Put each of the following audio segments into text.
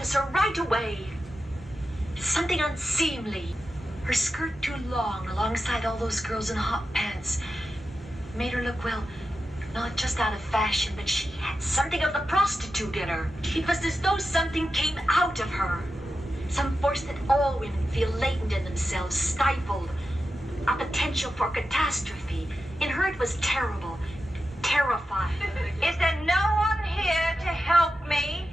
notice her right away. Something unseemly. Her skirt too long alongside all those girls in hot pants made her look, well, not just out of fashion, but she had something of the prostitute in her. It was as though something came out of her. Some force that all women feel latent in themselves, stifled. A potential for catastrophe. In her it was terrible, terrifying. Is there no one here to help me?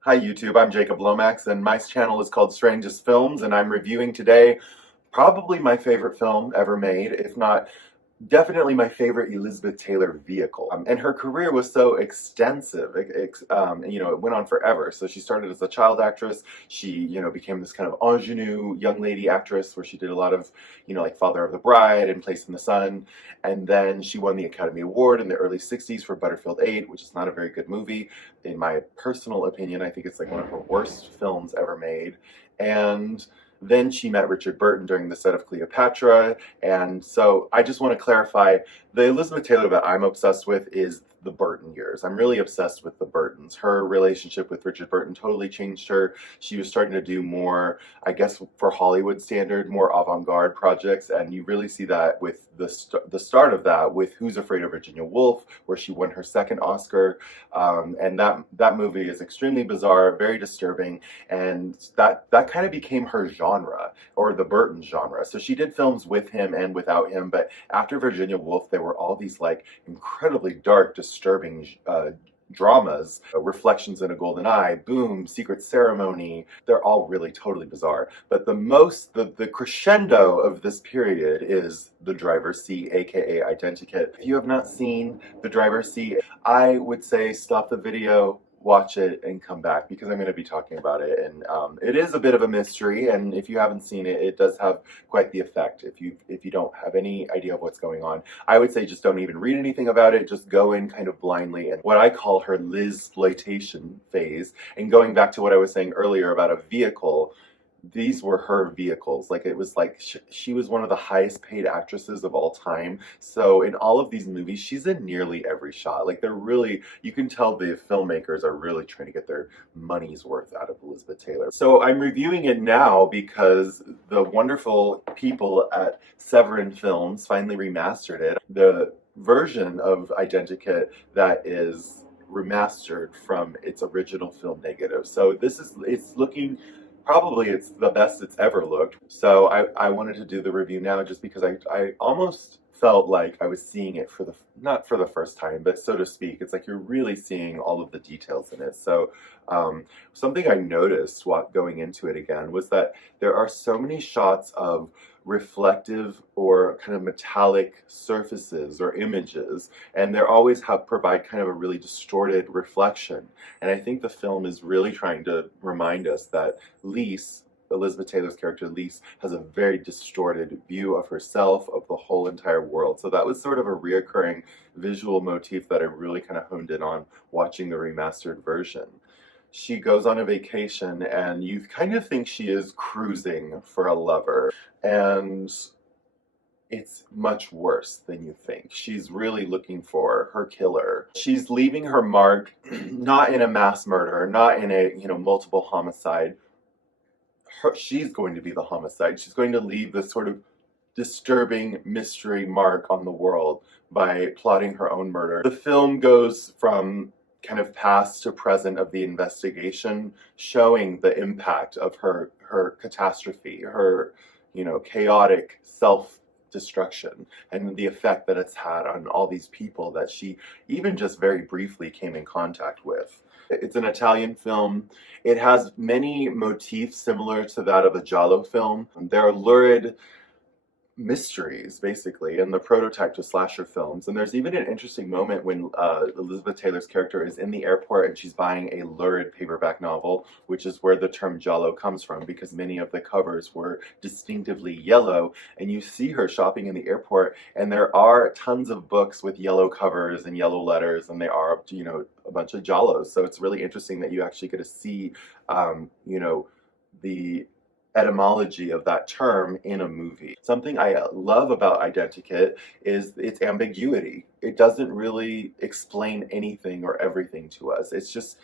Hi YouTube, I'm Jacob Lomax and my channel is called Strangest Films, and I'm reviewing today probably my favorite film ever made, if not definitely my favorite Elizabeth Taylor vehicle. And her career was so extensive, it went on forever. So she started as a child actress, she, became this kind of ingenue young lady actress where she did a lot of, like Father of the Bride and Place in the Sun. And then she won the Academy Award in the early 60s for Butterfield 8, which is not a very good movie. In my personal opinion, I think it's like one of her worst films ever made. And then she met Richard Burton during the set of Cleopatra, and so I just want to clarify, the Elizabeth Taylor that I'm obsessed with is the Burton years. I'm really obsessed with the Burtons. Her relationship with Richard Burton totally changed her. She was starting to do more, I guess for Hollywood standard, more avant-garde projects, and you really see that with the start of that with Who's Afraid of Virginia Woolf, where she won her second Oscar, and that movie is extremely bizarre, very disturbing, and that kind of became her genre, or the Burton genre. So she did films with him and without him, but after Virginia Woolf, there were all these like incredibly dark, disturbing dramas, Reflections in a Golden Eye, Boom, Secret Ceremony. They're all really totally bizarre. But the crescendo of this period is The Driver's Seat, aka Identikit. If you have not seen The Driver's Seat, I would say stop the video, watch it, and come back, because I'm going to be talking about it. And it is a bit of a mystery, and if you haven't seen it, it does have quite the effect. If you don't have any idea of what's going on, I would say just don't even read anything about it. Just go in kind of blindly, and what I call her Lizploitation phase. And going back to what I was saying earlier about a vehicle, these were her vehicles. Like, it was like she was one of the highest paid actresses of all time. So in all of these movies, she's in nearly every shot. Like, they're really, you can tell the filmmakers are really trying to get their money's worth out of Elizabeth Taylor. So I'm reviewing it now because the wonderful people at Severin Films finally remastered it. The version of Identikit that is remastered from its original film negative. So it's looking, probably it's the best it's ever looked. So I wanted to do the review now just because I almost felt like I was seeing it not for the first time, but so to speak. It's like you're really seeing all of the details in it. So something I noticed while going into it again was that there are so many shots of reflective or kind of metallic surfaces or images, and they always provide kind of a really distorted reflection. And I think the film is really trying to remind us that Lise, Elizabeth Taylor's character Lise, has a very distorted view of herself, of the whole entire world. So that was sort of a reoccurring visual motif that I really kind of honed in on watching the remastered version. She goes on a vacation, and you kind of think she is cruising for a lover, and it's much worse than you think. She's really looking for her killer. She's leaving her mark, not in a mass murder, not in a, multiple homicide. She's going to be the homicide. She's going to leave this sort of disturbing mystery mark on the world by plotting her own murder. The film goes from kind of past to present of the investigation, showing the impact of her catastrophe, her, chaotic self-destruction, and the effect that it's had on all these people that she even just very briefly came in contact with. It's an Italian film. It has many motifs similar to that of a giallo film. There are lurid mysteries, basically, in the prototype to slasher films. And there's even an interesting moment when Elizabeth Taylor's character is in the airport and she's buying a lurid paperback novel, which is where the term giallo comes from, because many of the covers were distinctively yellow. And you see her shopping in the airport, and there are tons of books with yellow covers and yellow letters, and they are, a bunch of giallos. So it's really interesting that you actually get to see, the etymology of that term in a movie. Something I love about Identikit is its ambiguity. It doesn't really explain anything or everything to us. It's just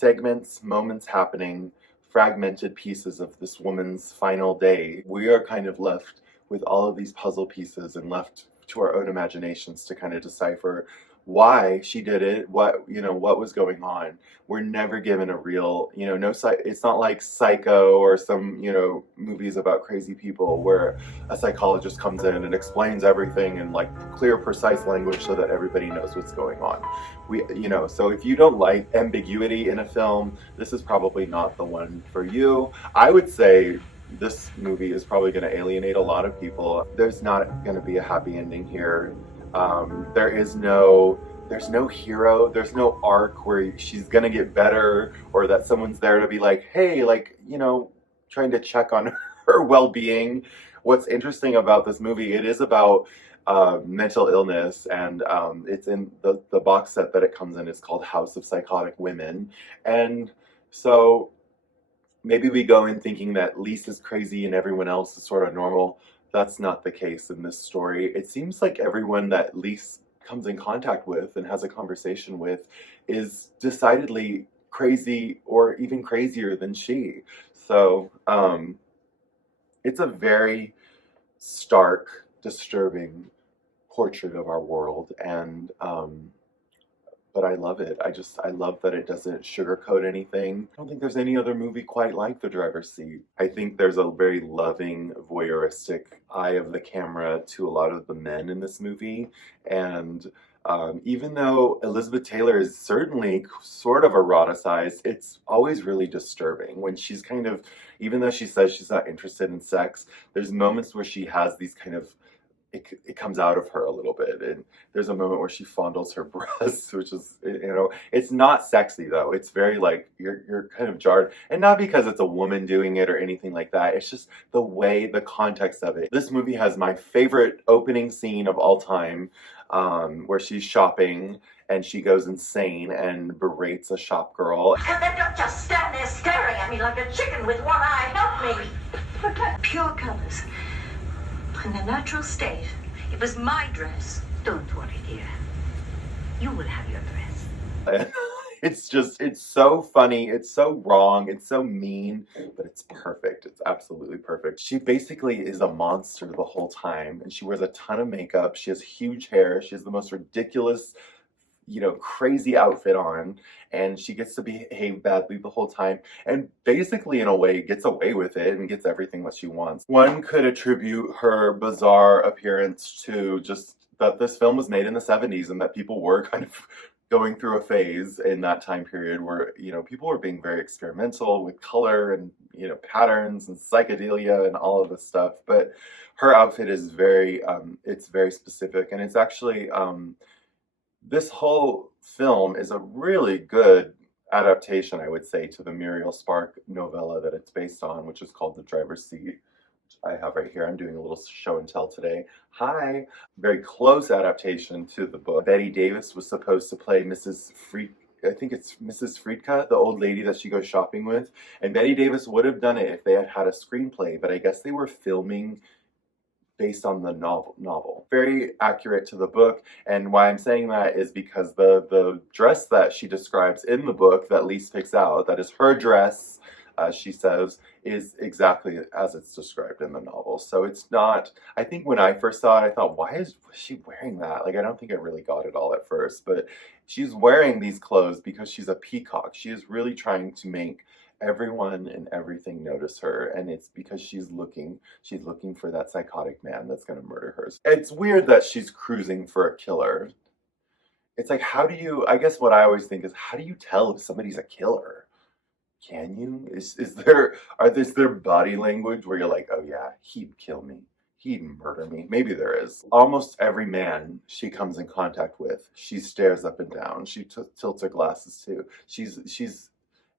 segments, moments happening, fragmented pieces of this woman's final day. We are kind of left with all of these puzzle pieces and left to our own imaginations to kind of decipher why she did it, what was going on. We're never given a real, it's not like Psycho or some, movies about crazy people where a psychologist comes in and explains everything in like clear, precise language so that everybody knows what's going on. So if you don't like ambiguity in a film, this is probably not the one for you. I would say this movie is probably going to alienate a lot of people. There's not going to be a happy ending here. There's no hero, there's no arc where she's gonna get better or that someone's there to be like, hey, trying to check on her well-being. What's interesting about this movie, it is about mental illness, and it's in the box set that it comes in. It's called House of Psychotic Women. And so maybe we go in thinking that Lise is crazy and everyone else is sort of normal. That's not the case in this story. It seems like everyone that Lise comes in contact with and has a conversation with is decidedly crazy or even crazier than she. So it's a very stark, disturbing portrait of our world, and but I love it. I love that it doesn't sugarcoat anything. I don't think there's any other movie quite like The Driver's Seat. I think there's a very loving, voyeuristic eye of the camera to a lot of the men in this movie. And even though Elizabeth Taylor is certainly sort of eroticized, it's always really disturbing when she's kind of, even though she says she's not interested in sex, there's moments where she has these kind of, it comes out of her a little bit, and there's a moment where she fondles her breasts, which is, it's not sexy though. It's very like, you're kind of jarred, and not because it's a woman doing it or anything like that. It's just the way, the context of it. This movie has my favorite opening scene of all time, where she's shopping and she goes insane and berates a shop girl. And then don't just stand there staring at me like a chicken with one eye. Help me. Pure colors. In the natural state. It was my dress. Don't worry, dear. You will have your dress. It's so funny, it's so wrong, it's so mean, but it's perfect. It's absolutely perfect. She basically is a monster the whole time, and she wears a ton of makeup. She has huge hair. She has the most ridiculous, crazy outfit on, and she gets to behave badly the whole time, and basically in a way gets away with it and gets everything that she wants. One could attribute her bizarre appearance to just that this film was made in the 70s and that people were kind of going through a phase in that time period where, people were being very experimental with color and, patterns and psychedelia and all of this stuff. But her outfit is it's very specific, and it's actually, this whole film is a really good adaptation, I would say, to the Muriel Spark novella that it's based on, which is called The Driver's Seat, which I have right here. I'm doing a little show and tell today. Hi! Very close adaptation to the book. Bette Davis was supposed to play Mrs. Friedka, the old lady that she goes shopping with. And Bette Davis would have done it if they had had a screenplay, but I guess they were filming based on the novel. Very accurate to the book, and why I'm saying that is because the dress that she describes in the book that Lise picks out, that is her dress, she says, is exactly as it's described in the novel. So it's not, I think when I first saw it, I thought, was she wearing that? I don't think I really got it all at first, but she's wearing these clothes because she's a peacock. She is really trying to make everyone and everything notice her, and it's because she's looking for that psychotic man that's going to murder her. It's weird that she's cruising for a killer. It's like, I guess what I always think is, how do you tell if somebody's a killer? Can you? Is there body language where you're like, oh yeah, he'd kill me, he'd murder me? Maybe there is. Almost every man she comes in contact with, she stares up and down. She tilts her glasses too. She's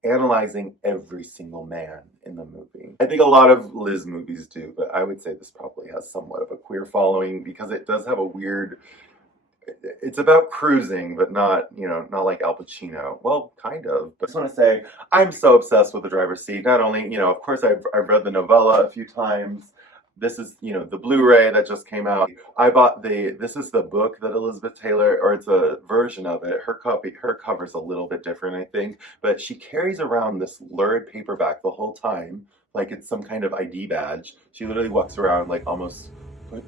analyzing every single man in the movie. I think a lot of Liz movies do, but I would say this probably has somewhat of a queer following because it does have a weird, it's about cruising, but not like Al Pacino. Well, kind of. But I just want to say, I'm so obsessed with The Driver's Seat. Not only, of course I've read the novella a few times, This is, you know, the Blu-ray that just came out. I bought this is the book that Elizabeth Taylor, or it's a version of it. Her cover's a little bit different, I think, but she carries around this lurid paperback the whole time, like it's some kind of ID badge. She literally walks around like almost,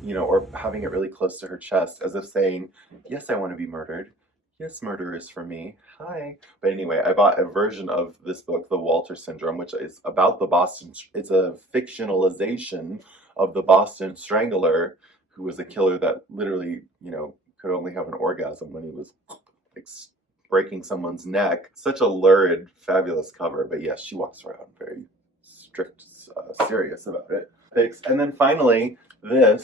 you know, or having it really close to her chest as if saying, yes, I want to be murdered. Yes, murder is for me. Hi. But anyway, I bought a version of this book, The Walter Syndrome, which is about the Boston, it's a fictionalization of the Boston Strangler, who was a killer that literally, you know, could only have an orgasm when he was like, breaking someone's neck. Such a lurid, fabulous cover. But yes, she walks around very strict, serious about it. And then finally, the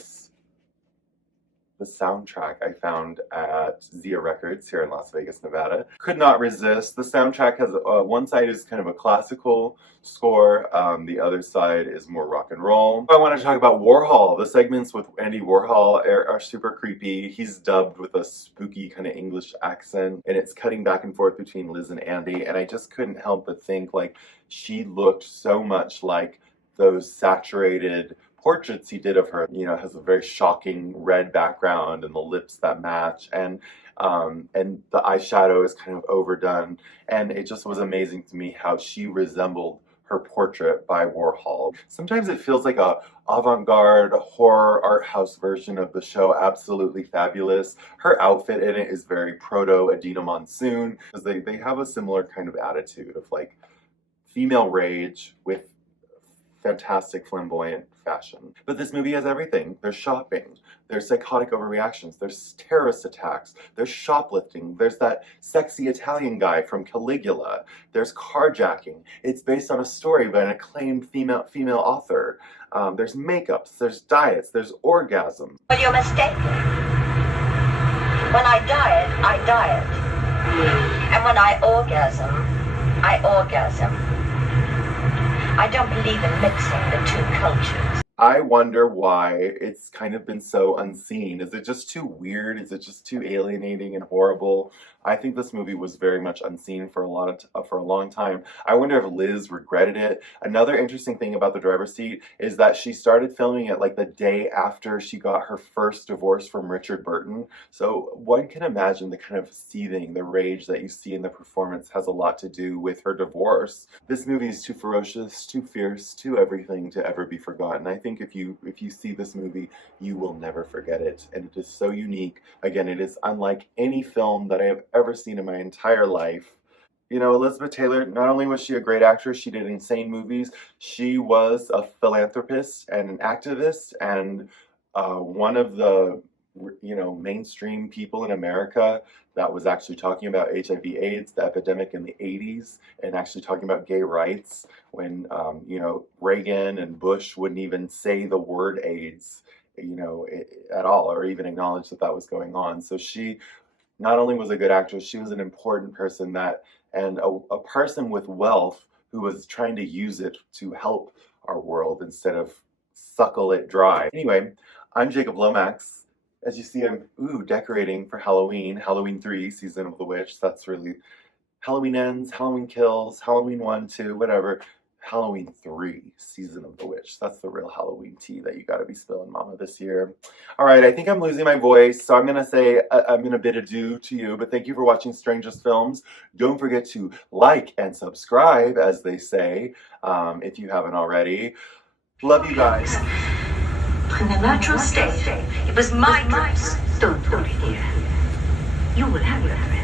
soundtrack I found at Zia Records here in Las Vegas, Nevada. Could not resist. The soundtrack has, one side is kind of a classical score, the other side is more rock and roll. I want to talk about Warhol. The segments with Andy Warhol are super creepy. He's dubbed with a spooky kind of English accent, and it's cutting back and forth between Liz and Andy, and I just couldn't help but think, like, she looked so much like those saturated portraits he did of her. You know, has a very shocking red background and the lips that match, and the eyeshadow is kind of overdone, and it just was amazing to me how she resembled her portrait by Warhol. Sometimes it feels like a avant-garde horror art house version of the show. Absolutely fabulous. Her outfit in it is very proto Adina Monsoon, because they have a similar kind of attitude of like female rage with fantastic flamboyant fashion. But this movie has everything. There's shopping, there's psychotic overreactions, there's terrorist attacks, there's shoplifting, there's that sexy Italian guy from Caligula, there's carjacking. It's based on a story by an acclaimed female author. There's makeups, there's diets, there's orgasm. Well, you're mistaken. When I diet. And when I orgasm. I don't believe in mixing the two cultures. I wonder why it's kind of been so unseen. Is it just too weird? Is it just too alienating and horrible? I think this movie was very much unseen for a long time. I wonder if Liz regretted it. Another interesting thing about The Driver's Seat is that she started filming it like the day after she got her first divorce from Richard Burton. So one can imagine the kind of seething, the rage that you see in the performance has a lot to do with her divorce. This movie is too ferocious, too fierce, too everything to ever be forgotten. I think if you see this movie, you will never forget it. And it is so unique. Again, it is unlike any film that I have ever seen in my entire life. You know, Elizabeth Taylor, not only was she a great actress, she did insane movies, she was a philanthropist and an activist, and one of the, you know, mainstream people in America that was actually talking about HIV/AIDS, the epidemic in the 80s, and actually talking about gay rights when, you know, Reagan and Bush wouldn't even say the word AIDS, you know, at all, or even acknowledge that that was going on. So she not only was a good actress, she was an important person and a person with wealth who was trying to use it to help our world instead of suckle it dry. Anyway, I'm Jacob Lomax. As you see, I'm decorating for Halloween, Halloween 3, Season of the Witch. That's really Halloween Ends, Halloween Kills, Halloween 1, 2, whatever. Halloween 3, Season of the Witch. That's the real Halloween tea that you gotta be spilling, mama, this year. All right, I think I'm losing my voice, so I'm gonna say, I'm gonna bid adieu to you, but thank you for watching Strangest Films. Don't forget to like and subscribe, as they say, if you haven't already. Love you guys. In the natural state, it was my dress. Don't put it here. You will have your dress.